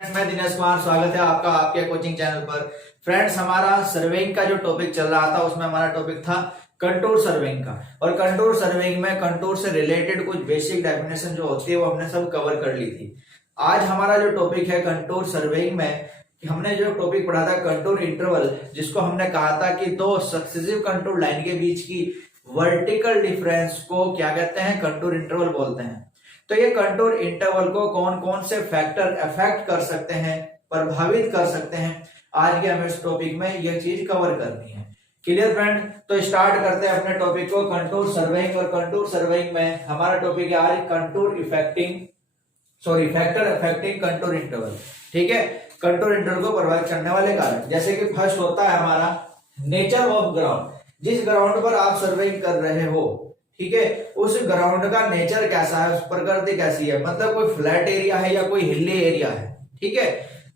मैं दिनेश कुमार, स्वागत है आपका आपके कोचिंग चैनल पर। फ्रेंड्स, हमारा सर्वेइंग का जो टॉपिक चल रहा था उसमें हमारा टॉपिक था कंटूर सर्वेइंग का। और कंटूर सर्वेइंग में कंटूर से रिलेटेड कुछ बेसिक डेफिनेशन जो होती है वो हमने सब कवर कर ली थी। आज हमारा जो टॉपिक है कंटूर सर्वेइंग में, हमने जो टॉपिक पढ़ा था कंटूर इंटरवल, जिसको हमने कहा था कि दो सक्सेसिव कंटूर लाइन के बीच की वर्टिकल डिफरेंस को क्या कहते हैं, कंटूर इंटरवल बोलते हैं। तो ये कंटूर इंटरवल को कौन कौन से फैक्टर अफेक्ट कर सकते हैं, प्रभावित कर सकते हैं, आज के हमें इस टॉपिक में ये चीज कवर करनी है। Clear friend? तो स्टार्ट करते हैं अपने टॉपिक को, कंटूर सर्वेइंग। और कंटूर सर्वेइंग में हमारा टॉपिक है आज contour factor affecting contour interval. ठीक है, कंटूर इंटरवल को प्रभावित करने वाले कारण, जैसे कि फर्स्ट होता है हमारा नेचर ऑफ ग्राउंड। जिस ग्राउंड पर आप सर्वेइंग कर रहे हो, ठीक है, उस ग्राउंड का नेचर कैसा है, उस प्रकृति कैसी है, मतलब कोई फ्लैट एरिया है या कोई हिली एरिया है। ठीक है,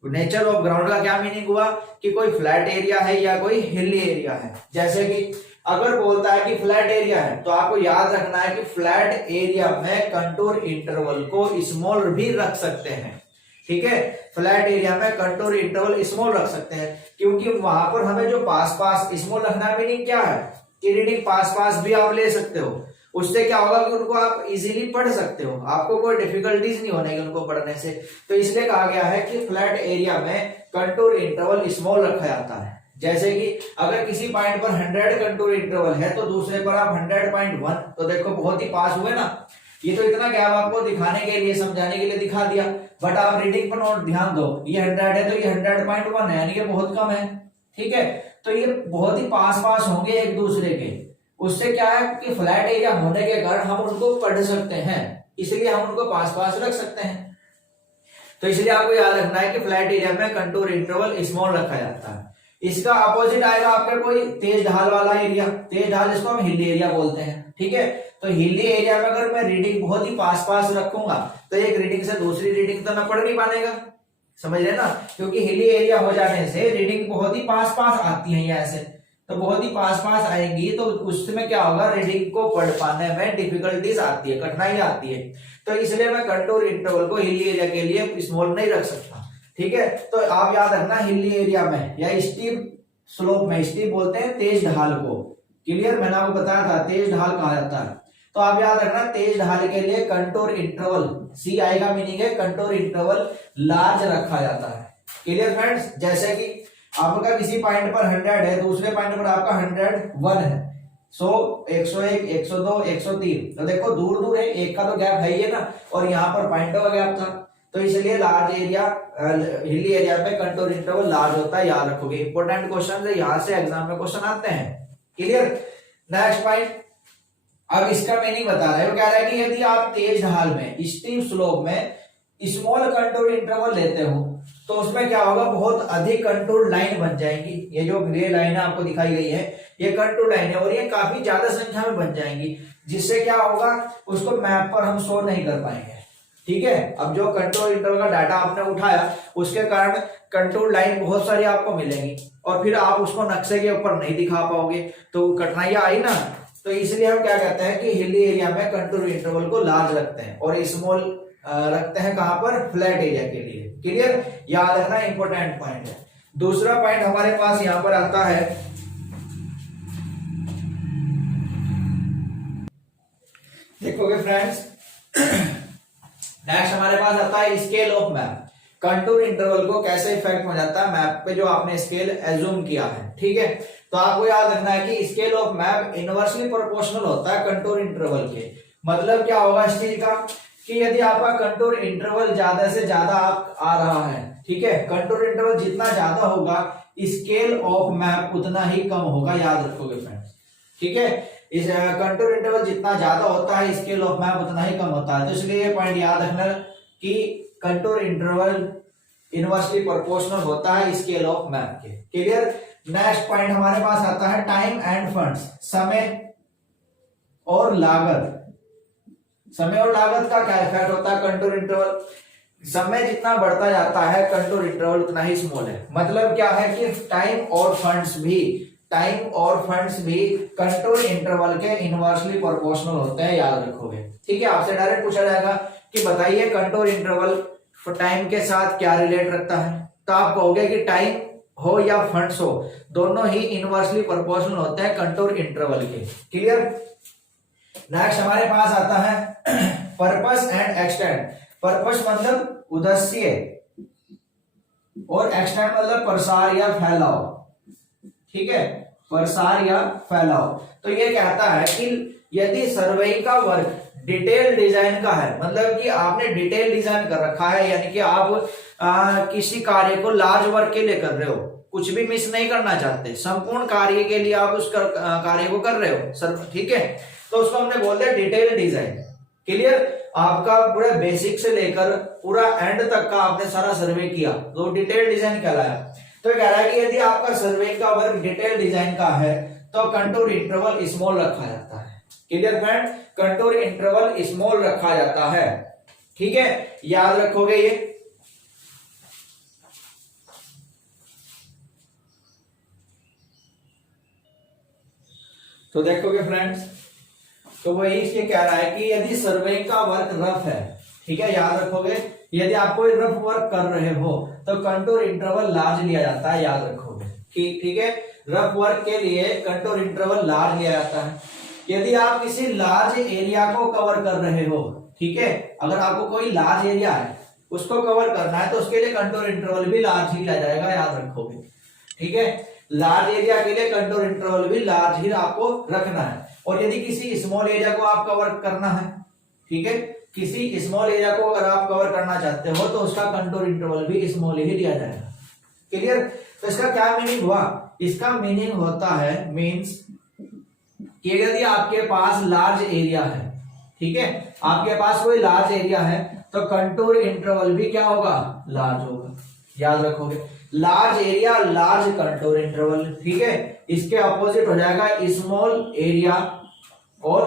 नेचर ऑफ ग्राउंड का क्या मीनिंग हुआ कि कोई फ्लैट एरिया है या कोई हिली एरिया है। जैसे कि अगर बोलता है कि फ्लैट एरिया है तो आपको याद रखना है कि फ्लैट एरिया में कंटूर इंटरवल को स्मॉल भी रख सकते हैं। ठीक है, फ्लैट एरिया में कंटूर इंटरवल स्मॉल रख सकते हैं, क्योंकि वहां पर हमें जो पास पास स्मॉल रखना मीनिंग क्या है कि रीडिंग पास पास भी आप ले सकते हो। उससे क्या होगा कि उनको आप इजीली पढ़ सकते हो, आपको कोई डिफिकल्टीज नहीं होने की उनको पढ़ने से। तो इसलिए कहा गया है कि फ्लैट एरिया में कंटूर इंटरवल स्मॉल रखा जाता है। जैसे कि अगर किसी पॉइंट पर 100 कंटूर इंटरवल है तो दूसरे पर आप 100.1, तो देखो बहुत ही पास हुए ना। ये तो इतना गैप आपको दिखाने के लिए, समझाने के लिए दिखा दिया, बट आप रीडिंग पर नोट ध्यान दो, ये 100 है तो ये 100.1 है, यानी कि बहुत कम है। ठीक है, तो ये बहुत ही पास पास होंगे एक दूसरे के। उससे क्या है कि फ्लैट एरिया होने के कारण हम उनको पढ़ सकते हैं, इसलिए हम उनको पास पास रख सकते हैं। तो इसलिए आपको याद रखना है कि फ्लैट एरिया में कंटूर इंटरवल स्मॉल रखा जाता है। इसका अपोजिट आएगा आपका कोई तेज ढाल वाला एरिया, तेज ढाल जिसको हम हिली एरिया बोलते हैं। ठीक है, तो हिली एरिया में अगर मैं रीडिंग बहुत ही पास पास रखूंगा तो एक रीडिंग से दूसरी रीडिंग तो मैं पढ़ नहीं पाएगा, समझ रहे ना, क्योंकि हिली एरिया हो जाने से रीडिंग बहुत ही पास पास आती है ऐसे, तो बहुत ही पास पास आएंगी, तो उसमें क्या होगा, रीडिंग को पढ़ पाने में डिफिकल्टीज आती है, कठिनाई आती है। तो इसलिए मैं कंटूर इंटरवल को हिली एरिया के लिए स्मॉल नहीं रख सकता। ठीक है, तो आप याद रखना हिली एरिया में या स्टीप स्लोप में, स्टीप बोलते हैं तेज ढाल को। क्लियर? मैंने आपको बताया था तेज ढाल कहा जाता है। तो आप याद रखना तेज ढाल के लिए कंटूर इंटरवल, सी आएगा मीनिंग है कंटूर इंटरवल लार्ज रखा जाता है। Clear friends? जैसे कि आपका किसी पॉइंट पर 100 है, दूसरे पॉइंट पर आपका 101 है, 100, 101, 102, 103, तो देखो दूर दूर है, एक का तो गैप है ही ना, और यहाँ पर पॉइंटों का गैप था। तो इसलिए लार्ज एरिया, हिली एरिया पे कंटूर इंटरवल लार्ज होता है, याद रखोगे। इंपॉर्टेंट क्वेश्चन है, यहाँ से एग्जाम में क्वेश्चन आते हैं। क्लियर? नेक्स्ट पॉइंट, अब इसका मीनिंग बता रहे हो, कह रहा है कि यदि आप तेज ढाल में, स्टीप स्लोप में स्मॉल कंटूर इंटरवल लेते हो तो उसमें क्या होगा, बहुत अधिक कंटूर लाइन बन जाएंगी। ये जो ग्रे लाइन आपको दिखाई गई है ये कंटूर लाइन है, और ये काफी ज्यादा संख्या में बन जाएंगी, जिससे क्या होगा, उसको मैप पर हम शो नहीं कर पाएंगे। ठीक है, अब जो कंटूर इंटरवल का डाटा आपने उठाया उसके कारण कंटूर लाइन बहुत सारी आपको मिलेंगी, और फिर आप उसको नक्शे के ऊपर नहीं दिखा पाओगे, तो कठिनाइयां आई ना। तो इसलिए हम क्या कहते हैं कि हिली एरिया में कंटूर इंटरवल को लार्ज रखते हैं और स्मॉल रखते हैं कहां पर, फ्लैट एरिया के लिए। क्लियर? याद रखना, इंपॉर्टेंट पॉइंट है। दूसरा पॉइंट हमारे पास यहां पर आता है, देखोगे फ्रेंड्स, नेक्स्ट हमारे पास आता है scale of map. Contour interval को कैसे इफेक्ट हो जाता है मैप पे जो आपने स्केल एज्यूम किया है। ठीक है, तो आपको याद रखना है कि scale of map inversely proportional होता है कंटूर इंटरवल के। मतलब क्या होगा इस चीज का कि यदि आपका कंटूर इंटरवल ज्यादा से ज्यादा आ रहा है, ठीक है, कंटूर इंटरवल जितना ज्यादा होगा स्केल ऑफ मैप उतना ही कम होगा, याद रखोगे फ्रेंड्स। ठीक है, इस कंटूर इंटरवल जितना ज्यादा होता है स्केल ऑफ मैप उतना ही कम होता है। तो इसलिए ये पॉइंट याद रखना कि कंटूर इंटरवल इनवर्सली प्रोपोर्शनल होता है स्केल ऑफ मैप के। क्लियर? नेक्स्ट पॉइंट हमारे पास आता है टाइम एंड फंड्स, समय और लागत। समय और लागत का क्या इफेक्ट होता है कंटूर इंटरवल, समय जितना बढ़ता जाता है कंटूर इंटरवल उतना ही स्मॉल है। मतलब क्या है कि टाइम और फंड्स भी कंटूर इंटरवल के इनवर्सली प्रोपोर्शनल होते हैं, याद रखोगे। ठीक है, आपसे डायरेक्ट पूछा जाएगा कि बताइए कंटूर इंटरवल टाइम के साथ क्या रिलेट रखता है, तो आप कहोगे कि टाइम हो या फंड्स हो, दोनों ही इनवर्सली प्रोपोर्शनल होते हैं कंटूर इंटरवल के। क्लियर। नेक्स्ट हमारे पास आता है पर्पस एंड एक्सटेंड। पर्पस मतलब उद्देश्य और एक्सटेंड मतलब प्रसार या फैलाव। ठीक है, प्रसार या फैलाव। तो ये कहता है कि यदि सर्वे का वर्क डिटेल डिजाइन का है, मतलब कि आपने डिटेल डिजाइन कर रखा है, यानी कि आप किसी कार्य को लार्ज वर्क के लिए कर रहे हो, कुछ भी मिस नहीं करना चाहते, संपूर्ण कार्य के लिए आप उस कार्य को कर रहे हो सर, ठीक है, तो उसको हमने बोल दिया डिटेल डिजाइन। क्लियर। आपका पूरा बेसिक से लेकर पूरा एंड तक का आपने सारा सर्वे किया तो डिटेल डिजाइन कहलाया। तो कह रहा है कि यदि आपका सर्वे का वर्क डिटेल डिजाइन का है तो कंटूर इंटरवल स्मॉल रखा जाता है। Clear friend, contour interval small रखा जाता है। ठीक है, याद रखोगे ये। तो देखोगे फ्रेंड्स, तो वही इसलिए कह रहा है कि यदि सर्वे का वर्क रफ है, ठीक है, याद रखोगे, यदि आप कोई रफ वर्क कर रहे हो तो कंटूर इंटरवल लार्ज लिया जाता है, याद रखोगे। ठीक है, रफ वर्क के लिए कंटूर इंटरवल लार्ज लिया जाता है। यदि आप किसी लार्ज एरिया को कवर कर रहे हो, ठीक है, अगर आपको कोई लार्ज एरिया है उसको कवर करना है तो उसके लिए कंटूर इंटरवल भी लार्ज ही लिया जाएगा, याद रखोगे। ठीक है, लार्ज एरिया के लिए कंटूर इंटरवल भी लार्ज ही आपको रखना है। और यदि किसी स्मॉल एरिया को आप कवर करना है, ठीक है, किसी स्मॉल एरिया को अगर आप कवर करना चाहते हो तो उसका कंटूर इंटरवल भी स्मॉल ही लिया जाएगा। क्लियर। तो इसका क्या मीनिंग हुआ, इसका मीनिंग होता है, मीन्स कि यदि आपके पास लार्ज एरिया है, ठीक है, आपके पास कोई लार्ज एरिया है तो कंटूर इंटरवल भी क्या होगा, लार्ज होगा, याद रखोगे। Large area large contour interval, ठीक है, इसके अपोजिट हो जाएगा स्मॉल एरिया और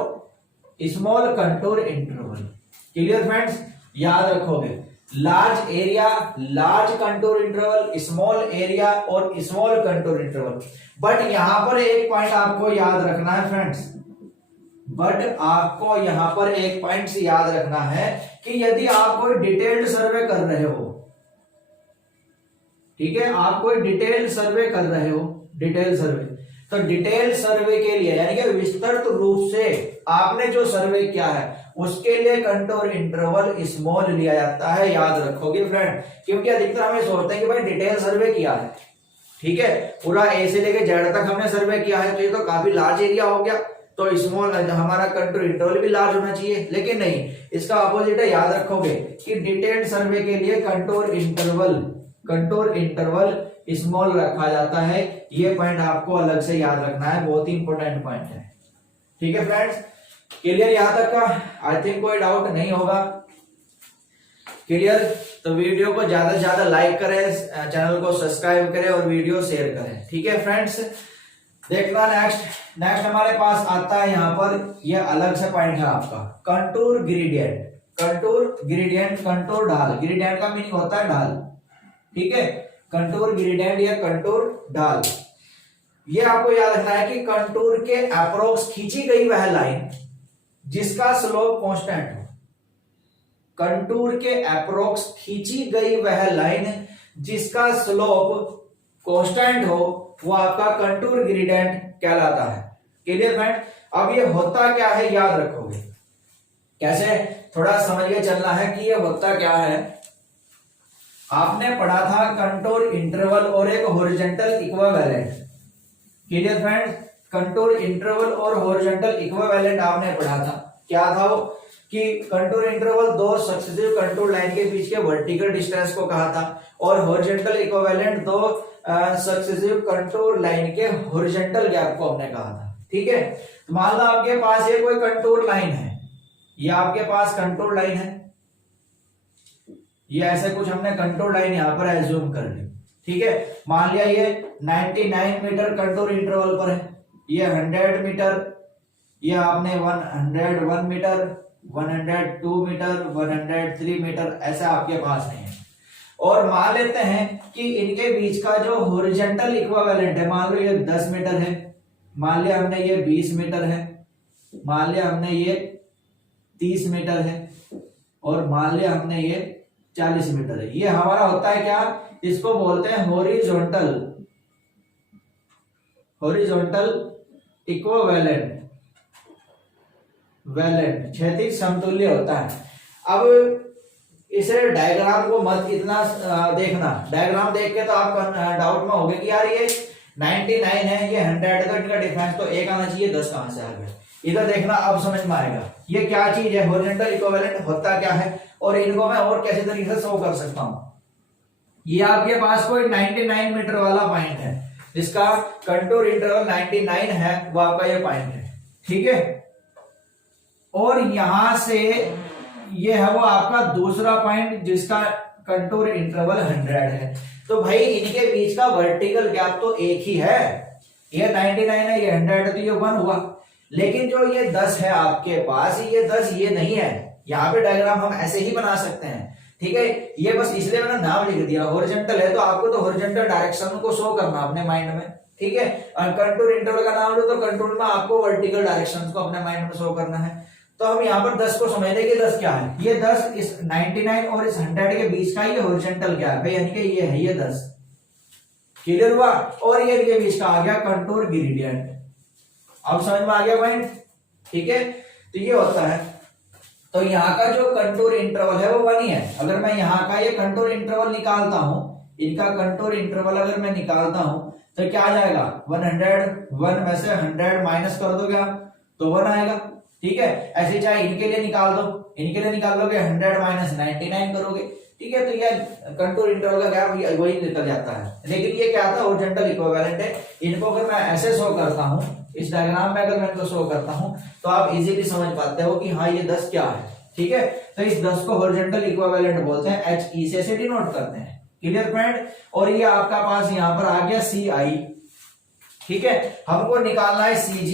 small contour interval. Clear friends, याद रखोगे, large area large contour interval, small area और स्मॉल कंटूर इंटरवल। बट यहां पर एक पॉइंट आपको याद रखना है फ्रेंड्स, बट आपको यहां पर एक पॉइंट याद रखना है कि यदि आप कोई डिटेल्ड सर्वे कर रहे हो, ठीक है, आप कोई डिटेल सर्वे कर रहे हो, डिटेल सर्वे, तो डिटेल सर्वे के लिए यानी कि विस्तृत रूप से आपने जो सर्वे किया है उसके लिए कंटूर इंटरवल स्मॉल लिया जाता है, याद रखोगे फ्रेंड। क्योंकि अधिकतर हमें सोचते हैं कि भाई डिटेल सर्वे किया है, ठीक है, पूरा ए से लेके जेड तक हमने सर्वे किया है तो ये तो काफी लार्ज एरिया हो गया, तो स्मॉल हमारा कंटूर इंटरवल भी लार्ज होना चाहिए, लेकिन नहीं, इसका अपोजिट है, याद रखोगे कि डिटेल्ड सर्वे के लिए कंटूर इंटरवल स्मॉल रखा जाता है। ये पॉइंट आपको अलग से याद रखना है, बहुत ही इंपॉर्टेंट पॉइंट है। ठीक है फ्रेंड्स, क्लियर यहां तक का? आई थिंक कोई डाउट नहीं होगा। क्लियर, तो वीडियो को ज्यादा से ज्यादा लाइक करें, चैनल को सब्सक्राइब करें और वीडियो शेयर करें। ठीक है फ्रेंड्स, देखना नेक्स्ट हमारे पास आता है यहाँ पर, ये अलग से पॉइंट है आपका कंटूर ग्रेडियंट। कंटूर ढाल, ग्रेडियंट का मीनिंग होता है ढाल, ठीक है, कंटूर ग्रेडियंट या कंटूर ढाल। ये आपको याद रखना है कि कंटूर के अप्रोक्स खींची गई वह लाइन जिसका स्लोप कांस्टेंट हो, कंटूर के अप्रोक्स खींची गई वह लाइन जिसका स्लोप कांस्टेंट हो, वो आपका कंटूर ग्रेडियंट कहलाता है। क्लियर फ्रेंड, अब ये होता क्या है याद रखोगे, कैसे थोड़ा समझ के चलना है कि ये होता क्या है। आपने पढ़ा था कंटूर इंटरवल और एक horizontal equivalent. Clear friends, contour interval और हॉरिजॉन्टल इक्विवेलेंट आपने पढ़ा था। क्या था वो कि कंटूर इंटरवल दो सक्सेसिव कंटूर लाइन के बीच के वर्टिकल डिस्टेंस को कहा था और हॉरिजॉन्टल इक्विवेलेंट दो सक्सेसिव कंटूर लाइन के हॉरिजॉन्टल गैप को हमने कहा था। ठीक है, तो मान लो आपके पास ये कोई कंटूर लाइन है, ये आपके पास कंटूर लाइन है, ये ऐसे कुछ हमने कंटूर लाइन यहां पर एज्यूम कर ली। ठीक है, मान लिया ये 99 मीटर कंटूर इंटरवल पर है, ये 100 मीटर, ये आपने 101 मीटर, 102 मीटर, 103 मीटर, ऐसा आपके पास नहीं है। और मान लेते हैं कि इनके बीच का जो हॉरिजॉन्टल इक्विवेलेंट है, मान लो ये 10 मीटर है, मान लिया हमने ये 20 मीटर है, मान लिया हमने ये 30 मीटर है, और मान लिया हमने ये 40 मीटर है। ये हमारा होता है क्या, इसको बोलते हैं हॉरिजॉन्टल इक्विवेलेंट, क्षैतिज समतुल्य होता है। अब इसे डायग्राम को मत इतना देखना, डायग्राम देख के तो आप डाउट में होगे कि यार ये 99 है, ये 100 है, तो इनका डिफरेंस तो 1 आना चाहिए, 10 कहां से आ गया। इधर देखना, अब समझ में आएगा ये क्या चीज है, हॉरिजॉन्टल इक्विवेलेंट होता क्या है, और इनको मैं और कैसे तरीके से शो कर सकता हूं। ये आपके पास कोई 99 मीटर वाला पॉइंट है, जिसका कंटूर इंटरवल 99 है, वो आपका ये पॉइंट है, ठीक है। और यहां से ये है वो आपका दूसरा पॉइंट, जिसका कंटूर इंटरवल 100 है। तो भाई इनके बीच का वर्टिकल गैप तो एक ही है, ये 99 है, ये 100 है, तो ये 1 हुआ। लेकिन जो ये 10 है आपके पास, ये 10 ये नहीं है। यहाँ पे डायग्राम हम ऐसे ही बना सकते हैं, ठीक है। ये बस इसलिए मैंने नाम लिख दिया, हॉरिजॉन्टल है तो आपको तो हॉरिजॉन्टल डायरेक्शन को शो करना अपने माइंड में, ठीक है। और कंटूर इंटरवल का नाम लो तो कंटूर में आपको वर्टिकल डायरेक्शन को अपने माइंड में शो करना है। तो हम यहाँ पर 10 को समझने के 10 क्या है, ये 10 इस 99 और इस 100 के बीच का ये हॉरिजॉन्टल क्या है, यानी कि ये है ये 10, क्लियर हुआ। और ये बीच का आ गया कंटूर ग्रेडियंट। अब समझ में आ गया पॉइंट, ठीक है। तो ये होता है, तो यहाँ का जो कंटूर इंटरवल है वो 1 ही है। अगर मैं यहाँ का ये कंटूर इंटरवल निकालता हूं, इनका कंटूर इंटरवल अगर मैं निकालता हूं तो क्या आ जाएगा, 100 में से 100 माइनस कर दो क्या, तो 1 आएगा, ठीक है। ऐसे चाहे इनके लिए निकाल दो, इनके लिए निकाल लोगे 100 माइनस 99 करोगे, ठीक है। तो ये कंटूर इंटरवल का गैप वही निकल जाता है। लेकिन ये क्या था, हॉरिजॉन्टल इक्विवेलेंट है। इनको अगर मैं ऐसे शो करता हूं, इस डायग्राम में अगर मैं इनको शो करता हूं, तो आप इजीली समझ पाते हो कि हाँ ये 10 क्या है, ठीक है। तो इस 10 को हॉरिजॉन्टल इक्विवेलेंट बोलते हैं, HE से डिनोट करते हैं, क्लियर फ्रेंड। और ये आपका पास यहाँ पर आ गया CI, ठीक है। हमको निकालना है CG,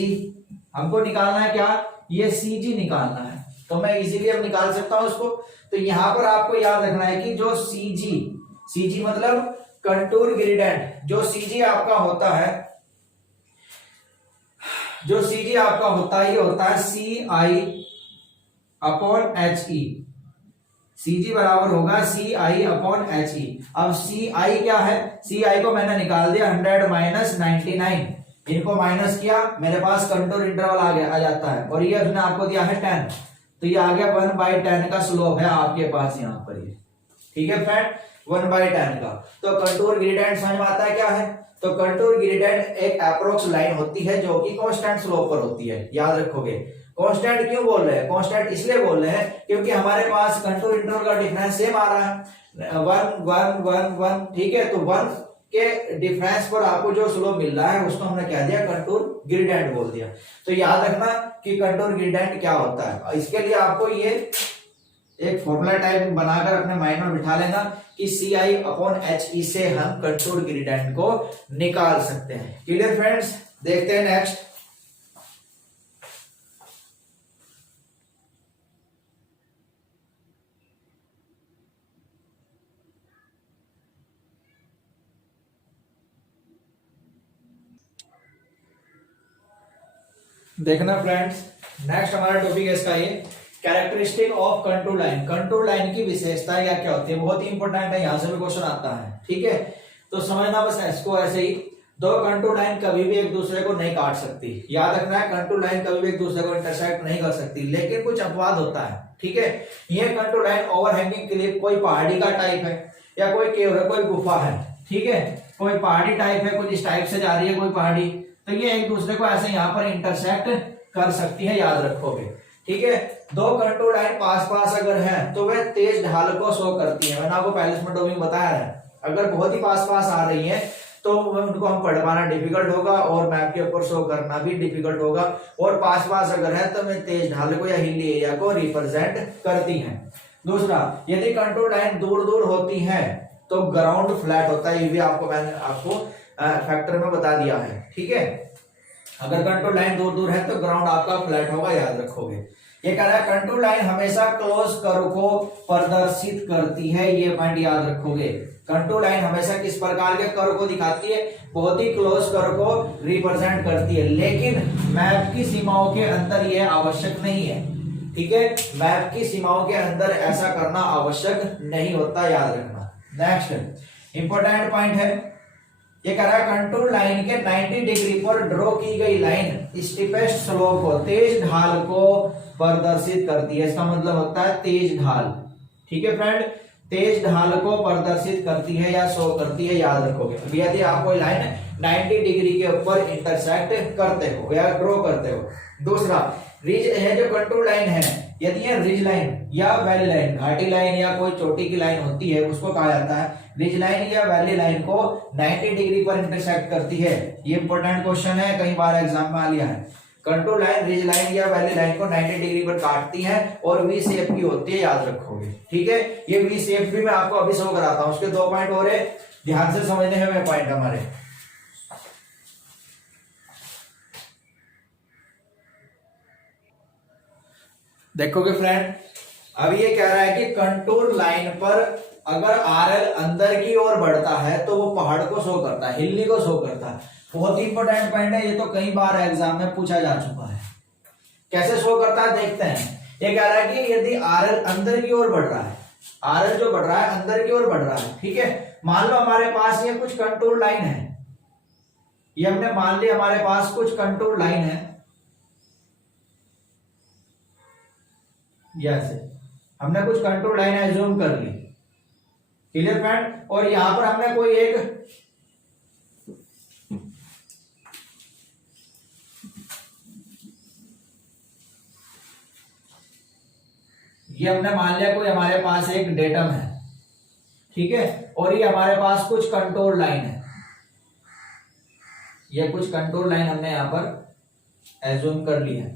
हमको निकालना है क्या, ये CG निकालना है। तो मैं इजीली अब निकाल सकता हूं इसको। तो यहां पर आपको याद रखना है कि जो CG मतलब कंटूर ग्रेडियंट, जो CG आपका होता है, जो CG आपका होता है, ये होता है CI अपॉन HE। CG बराबर होगा CI अपॉन HE। अब CI क्या है, CI को मैंने निकाल दिया 100 माइनस 99, इनको माइनस किया, मेरे पास कंटूर इंटरवल आ जाता है। और ये उसने आपको दिया है 10, तो ये आ गया 1/10 का स्लोप है आपके पास यहाँ पर, ये ठीक है फ्रेंड, 1/10 का। तो कंटूर ग्रेडियंट समझ में आता है क्या है। तो कंटूर ग्रेडियंट एक अप्रोक्स लाइन होती है जो कि कांस्टेंट स्लोप पर होती है, याद रखोगे। कांस्टेंट क्यों बोल रहे हैं, कांस्टेंट इसलिए बोल रहे हैं क्योंकि हमारे पास कंटूर इंटरवल का डिफरेंस सेम आ रहा है, 1 1 1 1, ठीक है। तो 1 के डिफरेंस पर आपको जो स्लोप मिल रहा है उसको हमने क्या दिया, कंटूर ग्रेडियंट बोल दिया। तो याद रखना कि कंटूर ग्रेडियंट क्या होता है। इसके लिए आपको ये एक फॉर्मूला टाइप बनाकर अपने माइंड में बिठा लेना कि CI अपॉन HE से हम कंटूर ग्रेडियंट को निकाल सकते हैं, क्लियर फ्रेंड्स। देखते हैं नेक्स्ट। देखना फ्रेंड्स, नेक्स्ट हमारा टॉपिक है इसका ये characteristic of contour line. Contour line की विशेषताएं क्या क्या होती है, बहुत ही इंपॉर्टेंट है, यहां से भी क्वेश्चन आता है, ठीक है। तो समझना बस इसको ऐसे ही, दो कंटूर लाइन कभी भी एक दूसरे को नहीं काट सकती, याद रखना है। कंटूर लाइन कभी भी एक दूसरे को इंटरसेक्ट नहीं कर सकती, लेकिन कुछ अपवाद होता है, ठीक है। ये कंटूर लाइन ओवरहैंगिंग क्लिफ, कोई पहाड़ी का टाइप है या कोई केव है, कोई गुफा है, ठीक है, कोई पहाड़ी टाइप है, कुछ इस टाइप से जा रही है कोई पहाड़ी, तो ये एक दूसरे को ऐसे यहाँ पर इंटरसेक्ट कर सकती है, याद रखोगे, ठीक है। दो कंटूर लाइन पास पास अगर है तो वे तेज ढाल को शो करती है। मैंने आपको पहले इसमें टॉपिक बताया है, अगर बहुत ही पास पास आ रही है तो उनको हम पढ़ पाना डिफिकल्ट होगा और मैप के ऊपर शो करना भी डिफिकल्ट होगा। और पास पास अगर है तो वे तेज ढाल को या हिली एरिया को रिप्रेजेंट करती हैं। दूसरा, यदि कंटूर लाइन दूर दूर होती है तो ग्राउंड फ्लैट होता है, ये भी मैंने आपको फैक्टर में बता दिया है, ठीक है। अगर कंटूर लाइन दूर दूर है तो ग्राउंड आपका फ्लैट होगा, याद रखोगे। ये कह रहा है कंटूर लाइन हमेशा क्लोज कर्व को प्रदर्शित करती है, ये पॉइंट याद रखोगे। कंटूर लाइन हमेशा किस प्रकार के कर्व को दिखाती है, बहुत ही क्लोज कर्व को रिप्रेजेंट करती है, लेकिन मैप की सीमाओं के अंदर यह आवश्यक नहीं है, ठीक है, मैप की सीमाओं के अंदर ऐसा करना आवश्यक नहीं होता, याद रखना। नेक्स्ट इंपॉर्टेंट पॉइंट है, ये कह रहा है कंटूर लाइन के 90 डिग्री पर ड्रॉ की गई लाइन स्टीपेस्ट स्लोप को, तेज ढाल को प्रदर्शित करती है। इसका मतलब होता है तेज ढाल। ठीक है फ्रेंड, तेज ढाल को प्रदर्शित करती है या शो करती है, याद रखोगे। यदि आप कोई लाइन 90 डिग्री के ऊपर इंटरसेक्ट करते हो या ड्रॉ करते हो। दूसरा, रिज है जो कंटूर लाइन है, यदि ये रिज लाइन या वैली लाइन, घाटी लाइन या कोई चोटी की लाइन होती है, उसको कहा जाता है रिज लाइन या वैली लाइन को 90 डिग्री पर इंटरसेक्ट करती है। ये इंपॉर्टेंट क्वेश्चन है, कई बार एग्जाम में आ लिया है। कंटूर लाइन रिज लाइन या वैली लाइन को 90 डिग्री पर काटती है और वी शेप की होती है, याद रखोगे। ठीक है, ये वी शेप भी मैं आपको अभी शो कराता हूं। उसके 2 पॉइंट और है, ध्यान से समझने हैं मैं पॉइंट हमारे। देखोगे फ्रेंड, अब ये कह रहा है कि कंटूर लाइन पर अगर आरएल अंदर की ओर बढ़ता है तो वो पहाड़ को शो करता है, हिल्ली को शो करता है। बहुत ही इंपॉर्टेंट पॉइंट है, ये तो कई बार एग्जाम में पूछा जा चुका है। कैसे शो करता है देखते हैं। ये कह रहा है कि यदि आरएल अंदर की ओर बढ़ रहा है, आरएल जो बढ़ रहा है अंदर की ओर बढ़ रहा है, ठीक है। मान लो हमारे पास ये कुछ कंटूर लाइन है, ये हमने मान लिया हमारे पास कुछ कंटूर लाइन है, जैसे हमने कुछ कंटूर लाइन एज्यूम कर ली, क्लियर फ्रेंड। और यहां पर हमने कोई एक ये हमने मान लिया कोई हमारे पास एक डेटम है, ठीक है। और ये हमारे पास कुछ कंटूर लाइन है, ये कुछ कंटूर लाइन हमने यहां पर एज्यूम कर ली है।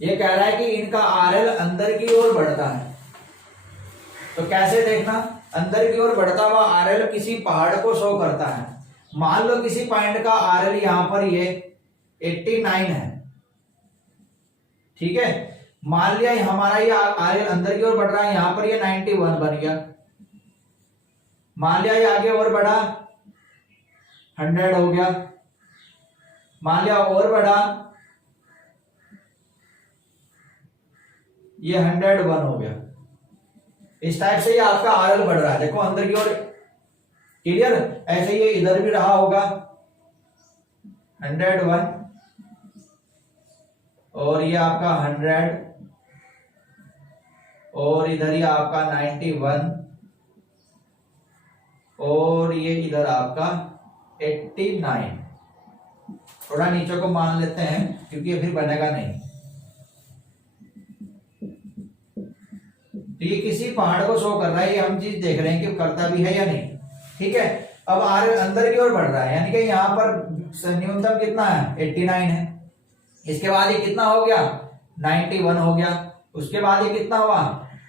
ये कह रहा है कि इनका आरएल अंदर की ओर बढ़ता है, तो कैसे देखना। अंदर की ओर बढ़ता हुआ आरएल किसी पहाड़ को शो करता है। मान लो किसी पॉइंट का आरएल यहां पर ये 89 है, ठीक है। मान लिया हमारा ये आरएल अंदर की ओर बढ़ रहा है, यहां पर ये 91 बन गया। मान लिया ये आगे और बढ़ा, 100 हो गया। मान लिया और बढ़ा, ये 101 हो गया। इस टाइप से ये आपका आरएल बढ़ रहा है, देखो अंदर की ओर, क्लियर। ऐसे ये इधर भी रहा होगा 101 और ये आपका 100 और इधर ये आपका 91 और ये इधर आपका 89। थोड़ा नीचे को मान लेते हैं क्योंकि ये फिर बनेगा नहीं। तो ये किसी पहाड़ को शो कर रहा है, ये हम चीज देख रहे हैं कि करता भी है या नहीं, ठीक है। अब आरएल अंदर की ओर बढ़ रहा है, यानी कि यहाँ पर न्यूनतम कितना है 89 है। इसके बाद ये कितना हो गया 91 हो गया। उसके बाद ये कितना हुआ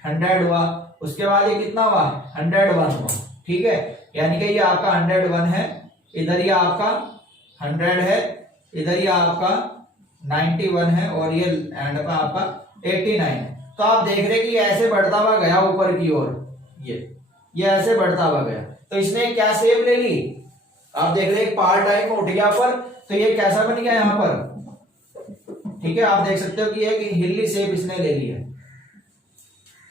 100 हुआ। उसके बाद ये कितना हुआ 101 हुआ, ठीक है। यानी कि ये आपका 101 है, इधर ये आपका 100 है, इधर ये आपका 91 है और ये एंड पे आपका 89 है। तो आप देख रहे कि ये ऐसे बढ़ता हुआ गया ऊपर की ओर, ये ऐसे बढ़ता हुआ गया। तो इसने क्या शेप ले ली, आप देख रहे पहाड़ टाइप में उठ गया पर, तो ये कैसा बन गया यहाँ पर, ठीक है। आप देख सकते हो कि एक हिल्ली शेप इसने ले ली है,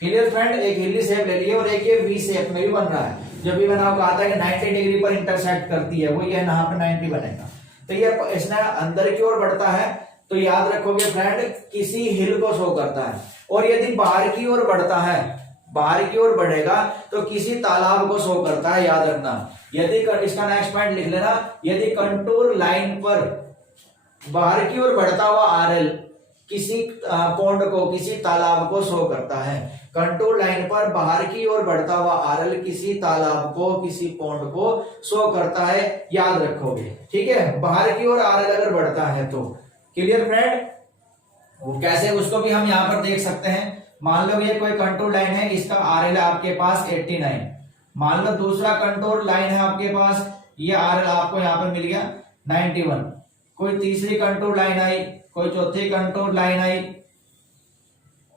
क्लियर फ्रेंड। एक हिल्ली शेप ले ली है और एक ये वी शेप में भी बन रहा है। जब भी मैंने आपको कहा था कि 90 डिग्री पर इंटरसेक्ट करती है, वो ये यहाँ पे 90 बनेगा। तो ये इसने अंदर की ओर बढ़ता है, तो याद रखोगे फ्रेंड किसी हिल को शो करता है। और यदि बाहर की ओर बढ़ता है, बाहर की ओर बढ़ेगा तो किसी तालाब को शो करता है, याद रखना। यदि इसका नेक्स्ट पॉइंट लिख लेना, यदि कंटूर लाइन पर बाहर की ओर बढ़ता हुआ आरएल किसी पॉन्ड को, किसी तालाब को शो करता है। कंटूर लाइन पर बाहर की ओर बढ़ता हुआ आरएल किसी तालाब को, किसी पॉन्ड को शो करता है, याद रखोगे, ठीक है। बाहर की ओर आरएल अगर बढ़ता है तो, क्लियर फ्रेंड। वो कैसे, उसको भी हम यहाँ पर देख सकते हैं। मान लो ये कोई कंटूर लाइन है, इसका आरएल आपके पास 89। मान लो दूसरा कंटूर लाइन है आपके पास, ये आरएल आपको यहाँ पर मिल गया 91। कोई तीसरी कंटूर लाइन आई, कोई चौथी कंटूर लाइन आई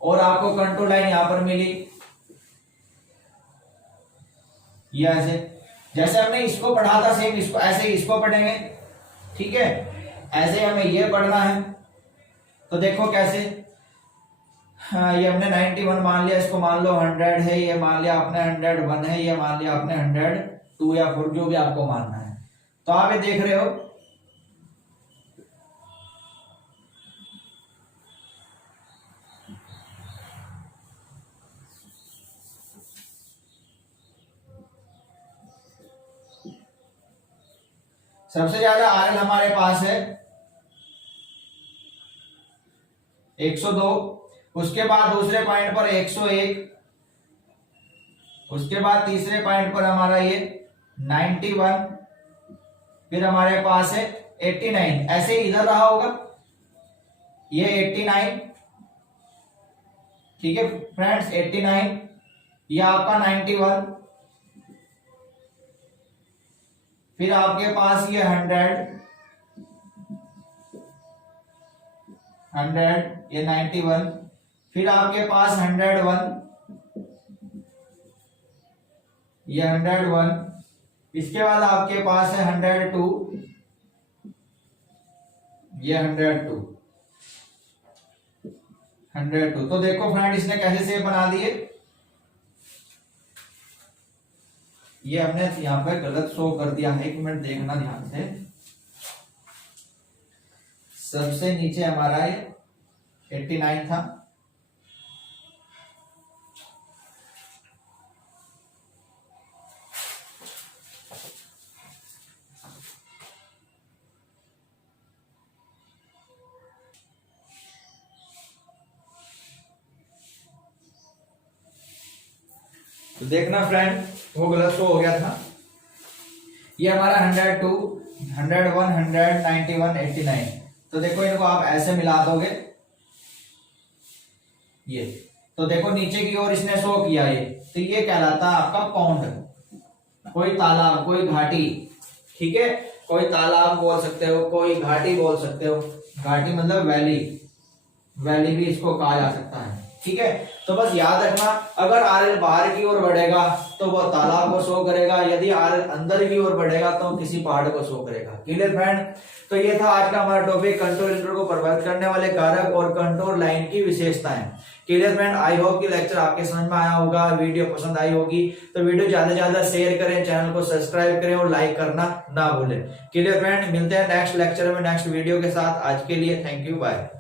और आपको कंटूर लाइन यहां पर मिली, ये ऐसे। जैसे हमने इसको पढ़ा था सेम इसको ऐसे इसको पढ़ेंगे, ठीक है। ऐसे हमें ये पढ़ना है, तो देखो कैसे, हाँ ये हमने 91 मान लिया, इसको मान लो 100 है, ये मान लिया आपने 101 है, ये मान लिया आपने 102 या 4 जो भी आपको मानना है। तो आप ये देख रहे हो सबसे ज्यादा आरएल हमारे पास है 102, उसके बाद दूसरे पॉइंट पर 101, उसके बाद तीसरे पॉइंट पर हमारा ये 91, फिर हमारे पास है 89, ऐसे इधर रहा होगा ये 89, ठीक है फ्रेंड्स 89, ये आपका 91, फिर आपके पास ये 100 ये 91, फिर आपके पास 101, ये 101, इसके बाद आपके पास है 102, ये 102। तो देखो फ्रेंड इसने कैसे सेव बना दिए, ये हमने यहां पर गलत शो कर दिया है, 1 मिनट देखना ध्यान से। सबसे नीचे हमारा ये 89 था, तो देखना फ्रेंड वो गलत शो हो गया था। ये हमारा 102, 101, 100, 91, 89। तो देखो इनको आप ऐसे मिला दोगे ये, तो देखो नीचे की ओर इसने शो किया ये, तो ये कहलाता है आपका पौंड, कोई तालाब, कोई घाटी, ठीक है, कोई तालाब बोल सकते हो, कोई घाटी बोल सकते हो, घाटी मतलब वैली, वैली भी इसको कहा जा सकता है, ठीक है। तो बस याद रखना, अगर आरएल बाहर की ओर बढ़ेगा तो वो तालाब को शो करेगा, यदि आरएल अंदर की ओर बढ़ेगा तो किसी पहाड़ को शो करेगा। Clear friend? तो ये था आज का हमारा टॉपिक, कंट्रोल इंटर को प्रभावित करने वाले कारक और कंट्रोल लाइन की विशेषताएं। Clear friend? आई होप कि लेक्चर आपके समझ में आया होगा, वीडियो पसंद आई होगी, तो वीडियो ज्यादा से ज्यादा शेयर करें, चैनल को सब्सक्राइब करें और लाइक करना ना भूलें। Clear friend? मिलते हैं नेक्स्ट लेक्चर में नेक्स्ट वीडियो के साथ। आज के लिए थैंक यू, बाय।